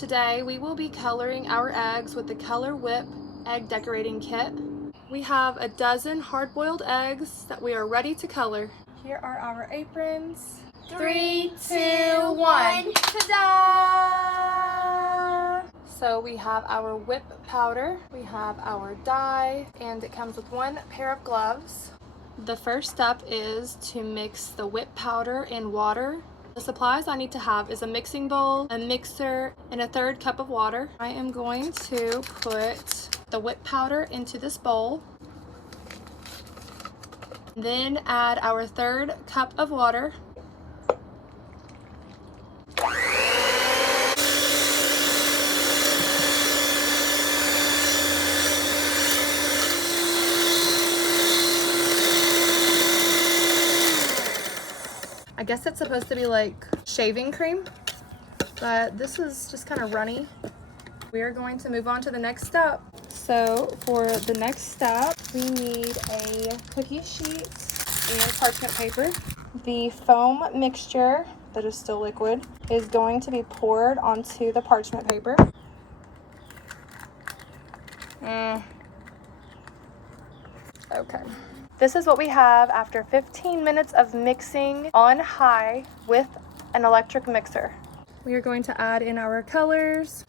Today we will be coloring our eggs with the Color Whip egg decorating kit. We have a dozen hard-boiled eggs that we are ready to color. Here are our aprons. 3, 2, 1. Ta-da! So we have our whip powder, we have our dye, and it comes with one pair of gloves. The first step is to mix the whip powder in water. The supplies I need to have is a mixing bowl, a mixer, and a 1/3 cup of water. I am going to put the whip powder into this bowl. Then add our 1/3 cup of water. I guess it's supposed to be like shaving cream, but this is just kind of runny. We are going to move on to the next step. So for the next step, we need a cookie sheet and parchment paper. The foam mixture that is still liquid is going to be poured onto the parchment paper. Okay. This is what we have after 15 minutes of mixing on high with an electric mixer. We are going to add in our colors.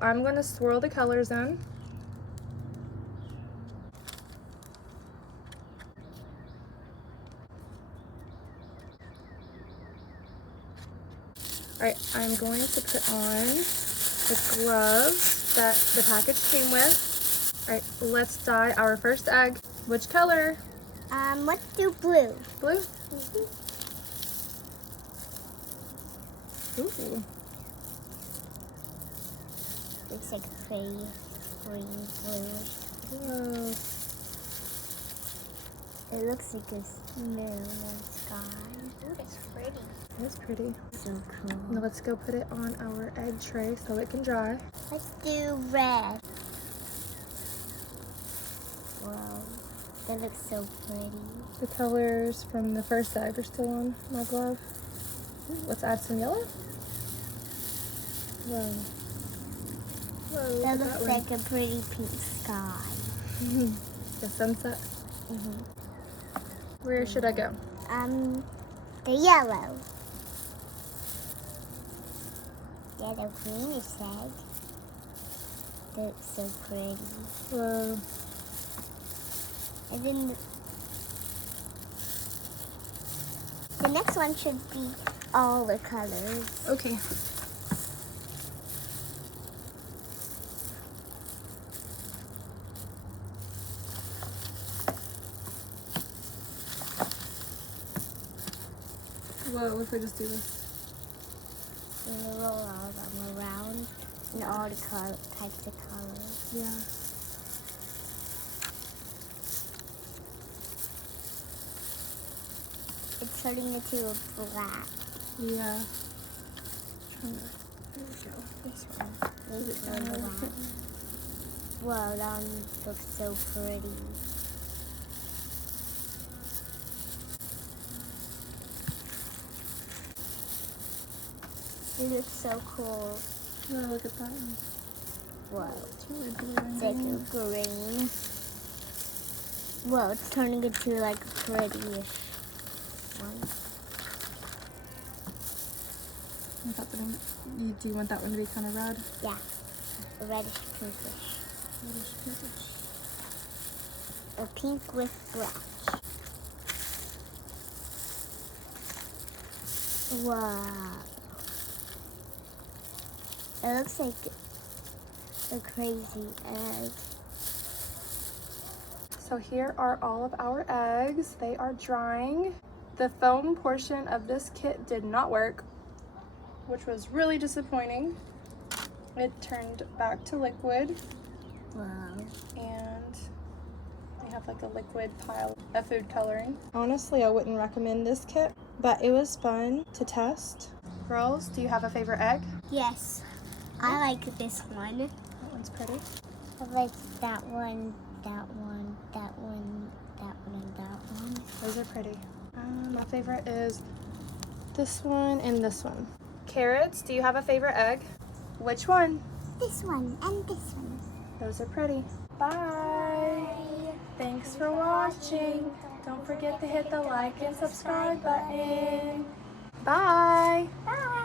I'm going to swirl the colors in. Alright, I'm going to put on the gloves that the package came with. Alright, let's dye our first egg. Which color? Let's do blue. Blue? Ooh. Looks like pretty green blue. Whoa. It looks like a moon and sky. Ooh, that's pretty. That's pretty. So cool. Now let's go put it on our egg tray so it can dry. Let's do red. Wow, that looks so pretty. The colors from the first egg are still on my glove. Let's add some yellow. Whoa. Whoa, That looks like a pretty pink sky. The sunset. Where should I go? The yellow. Yellow greenish egg. That looks so pretty. Whoa. And then the next one should be all the colors. Okay. Whoa, if we just do this? And we roll all of them around in all the types of colors. Yeah. It's turning into a black. Yeah. There we go. This one. This one black. Whoa, that one looks so pretty. It looks so cool. Oh, look at that one. Whoa. It's really blue and It's like green. a green. Whoa, it's turning into like a pretty-ish one. Do you want that one to be kind of red? Yeah, a reddish pinkish. Reddish pinkish. A pink with black. Wow. It looks like a crazy egg. So here are all of our eggs. They are drying. The foam portion of this kit did not work, which was really disappointing. It turned back to liquid. Wow. And we have like a liquid pile of food coloring. Honestly, I wouldn't recommend this kit, but it was fun to test. Girls, do you have a favorite egg? Yes, I like this one. That one's pretty. I like that one that one, that one, that one, and that one. Those are pretty. My favorite is this one and this one. Carrots, do you have a favorite egg? Which one? This one and this one. Those are pretty. Bye. Thanks for watching. Don't forget to hit the like and subscribe button. Bye. Bye.